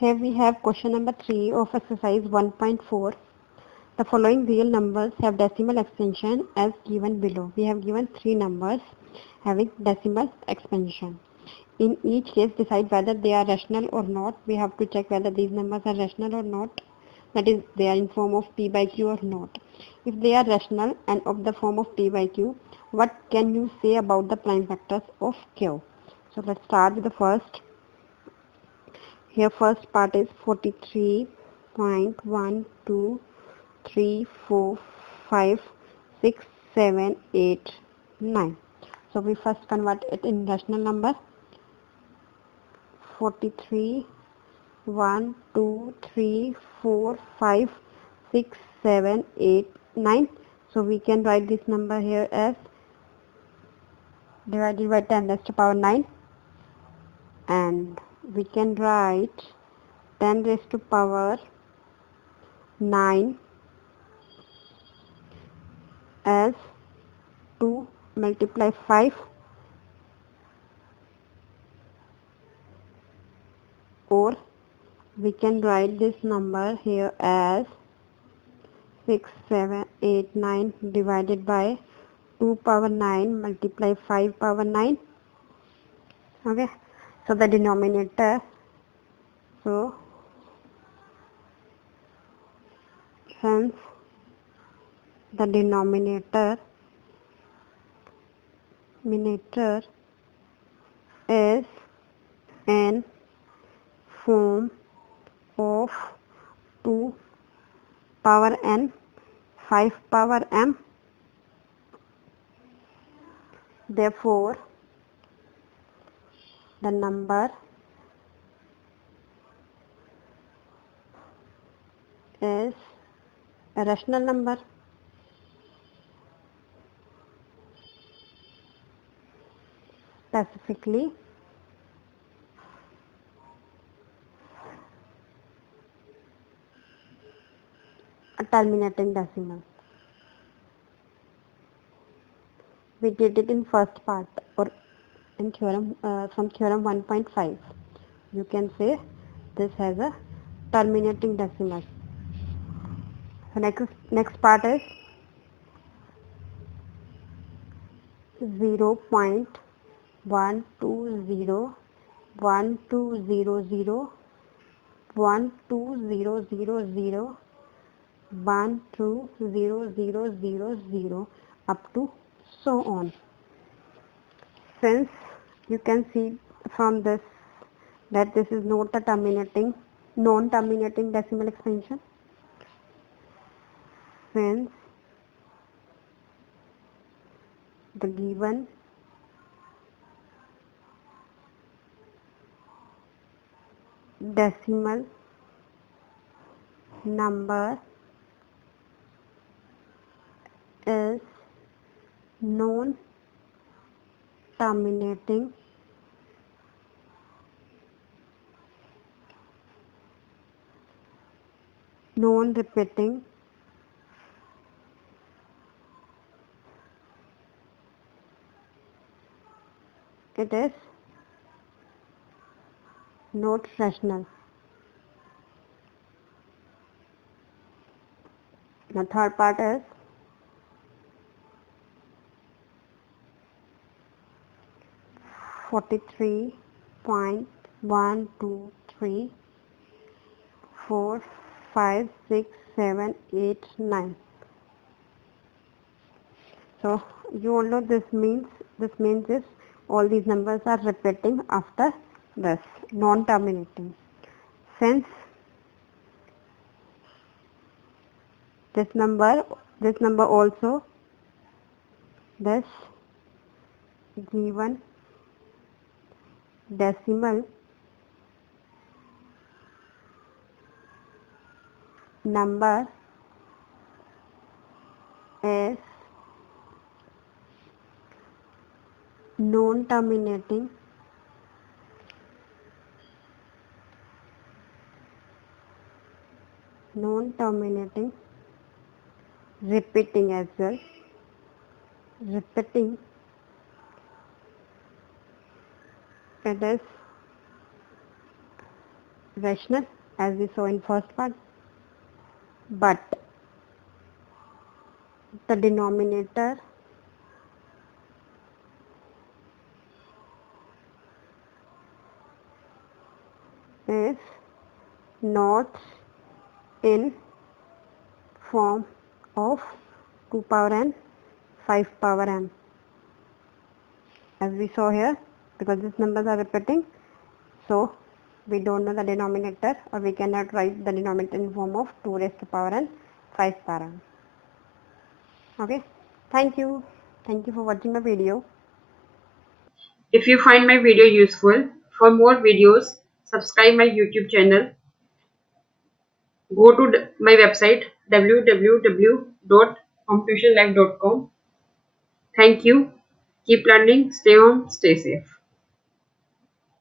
Here we have question number 3 of exercise 1.4. The following real numbers have decimal expansion as given below. We have given 3 numbers having decimal expansion. In each case, decide whether they are rational or not. We have to check whether these numbers are rational or not. That is, they are in form of p by q or not. If they are rational and of the form of p by q, what can you say about the prime factors of q? So let's start with the first. Here first part is 43.123456789. So we first convert it in rational number. 43, 1, 2, 3, 4, 5, 6, 7, 8, 9. So we can write this number here as divided by 10 raised to power 9, and we can write 10 raised to power 9 as 2 multiply 5, or we can write this number here as 6, 7, 8, 9 divided by 2 power 9 multiply 5 power 9. Okay, so the denominator, so hence the denominator is in form of 2 power n 5 power m. Therefore the number is a rational number. Specifically, a terminating decimal. We did it in first part or in theorem from theorem 1.5. You can say this has a terminating decimal. So next part is 0.120012000120000 up to so on. Since you can see from this that this is not a non-terminating decimal expansion, since the given decimal number is non-terminating non-repeating it is not rational. The third part is 43.123456789. So you all know this means is all these numbers are repeating after this, non-terminating. Since this number also, this given decimal number is non-terminating repeating as well, repeating, it is rational as we saw in first part, but the denominator is not in form of 2 power n, 5 power n, as we saw here, because these numbers are repeating, so we don't know the denominator, or we cannot write the denominator in form of 2 raised to power n, 5 power n. Okay, thank you for watching the video. If you find my video useful, for more videos, subscribe my YouTube channel. Go to my website www.hometuitionlive.com. Thank you. Keep learning. Stay home. Stay safe.